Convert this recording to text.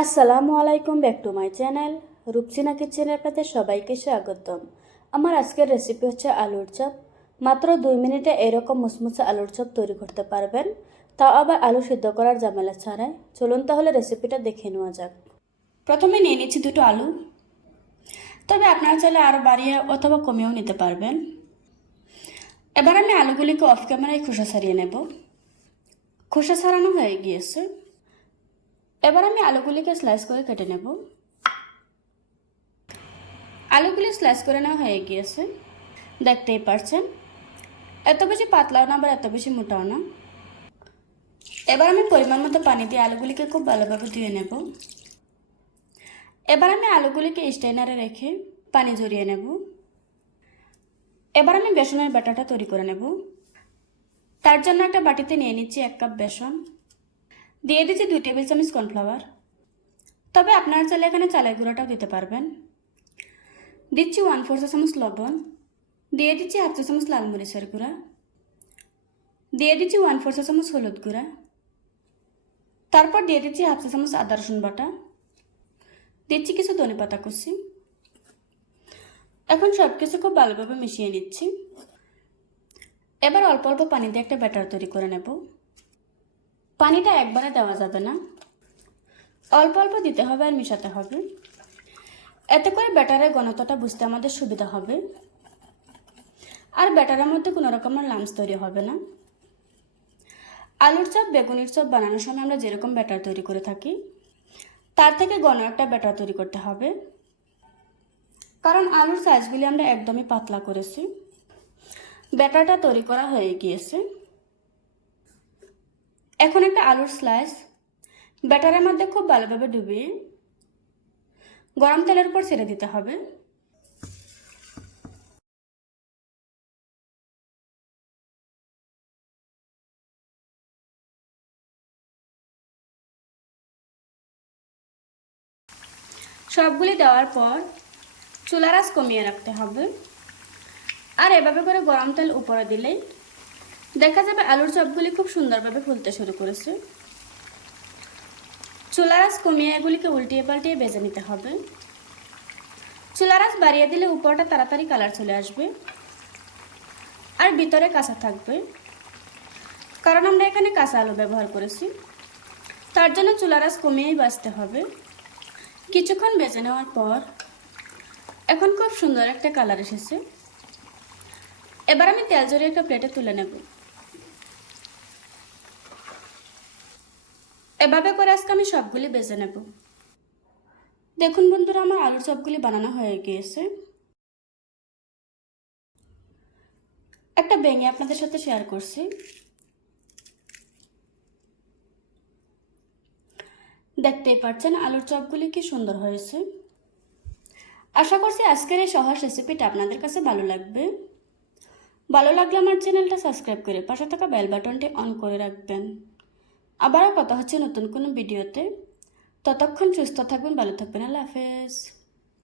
আসসালামু আলাইকুম, back to my channel. Rupsina কিচেনের আপনাদের সবাইকে স্বাগতম। আমার আজকের রেসিপি হচ্ছে আলুর চপ। মাত্র দুই মিনিটে এরকম মুসমুসে আলুর চপ তৈরি করতে পারবেন। তাও আবার আলু সিদ্ধ করার জামেলা ছাড়াই। চলুন তাহলে রেসিপিটা দেখে নেওয়া যাক। প্রথমে নিয়ে নিচ্ছি দুটো আলু। তবে আপনারা চাইলে আরও বাড়িয়ে অথবা কমিয়েও নিতে পারবেন। এবার আমি আলুগুলিকে অফ ক্যামেরায় খোসা ছাড়িয়ে নেব। খোসা ছাড়ানো হয়ে গিয়েছে। এবার আমি আলুগুলিকে স্লাইস করে কেটে নেব। আলুগুলি স্লাইস করে নেওয়া হয়ে গিয়েছে। দেখতেই পারছেন, এত বেশি পাতলাও না, আবার এত বেশি মোটাও না। এবার আমি পরিমাণ মতো পানি দিয়ে আলুগুলিকে খুব ভালোভাবে ধুয়ে নেব। এবার আমি আলুগুলিকে স্টেনারে রেখে পানি জড়িয়ে নেব। এবার আমি বেসনের ব্যাটারটা তৈরি করে নেব। তার জন্য একটা বাটিতে নিয়ে নিচ্ছি এক কাপ বেসন। দিয়ে দিচ্ছি দুই টেবিল চামচ কর্নফ্লাওয়ার। তবে আপনারা চাইলে এখানে চালের গুঁড়াটাও দিতে পারবেন। দিচ্ছি ওয়ান ফোর চামচ লবণ। দিয়ে দিচ্ছি হাফ চা চামচ লাল মরিচের গুঁড়া। দিয়ে দিচ্ছি ওয়ান ফোর চামচ হলুদ গুঁড়া। তারপর দিয়ে দিচ্ছি হাফ চা চামচ আদা রসুন বাটা। দিচ্ছি কিছু ধনে পাতা কুচি। এখন সব কিছু খুব ভালোভাবে মিশিয়ে নিচ্ছি। এবার অল্প অল্প পানি দিয়ে একটা ব্যাটার তৈরি করে নেব। পানিটা একবারে দেওয়া যাবে না। অল্প অল্প দিতে হবে আর মিশাতে হবে। এতে করে ব্যাটারের ঘনত্বটা বুঝতে আমাদের সুবিধা হবে। আর ব্যাটারের মধ্যে কোনো রকমের লামস তৈরি হবে না। আলুর চপ, বেগুনির চপ বানানোর সময় আমরা যেরকম ব্যাটার তৈরি করে থাকি, তার থেকে ঘন একটা ব্যাটার তৈরি করতে হবে। কারণ আলুর সাইজগুলি আমরা একদমই পাতলা করেছি। ব্যাটারটা তৈরি করা হয়ে গিয়েছে। এখন একটা আলুর স্লাইস ব্যাটারের মধ্যে খুব ভালোভাবে ডুবিয়ে গরম তেলের উপর ছেড়ে দিতে হবে। সবগুলি দেওয়ার পর চুলার আঁচ কমিয়ে রাখতে হবে। আর এভাবে করে গরম তেল উপরে দিলেই দেখা যাবে আলুর চপগুলি খুব সুন্দরভাবে ফুলতে শুরু করেছে। চুলার আঁচ কমিয়ে এগুলিকে উল্টিয়ে পাল্টিয়ে বেজে নিতে হবে। চুলার আঁচ বাড়িয়ে দিলে উপরটা তাড়াতাড়ি কালার চলে আসবে। আর ভিতরে কাঁচা থাকবে। কারণ আমরা এখানে কাঁচা আলু ব্যবহার করেছি। তার জন্য চুলার আঁচ কমিয়েই বাঁচতে হবে। কিছুক্ষণ বেজে নেওয়ার পর এখন খুব সুন্দর একটা কালার এসেছে। এবার আমি তেল জড়িয়ে একটা প্লেটে তুলে নেব। এভাবে করে আজকে আমি সবগুলি বেজে নেব। দেখুন বন্ধুরা, আমার আলুর চপগুলি বানানো হয়ে গিয়েছে। একটা বেঙে আপনাদের সাথে শেয়ার করছি। দেখতেই পাচ্ছেন আলুর চপগুলি কি সুন্দর হয়েছে। আশা করছি আজকের এই সহজ রেসিপিটা আপনাদের কাছে ভালো লাগবে। ভালো লাগলে আমার চ্যানেলটা সাবস্ক্রাইব করে পাশে থাকা বেল বাটনটি অন করে রাখবেন। আবারও কথা হচ্ছে নতুন কোনো ভিডিওতে। ততক্ষণ সুস্থ থাকবেন ভালো থাকবেন। আল্লাহ হাফেজ।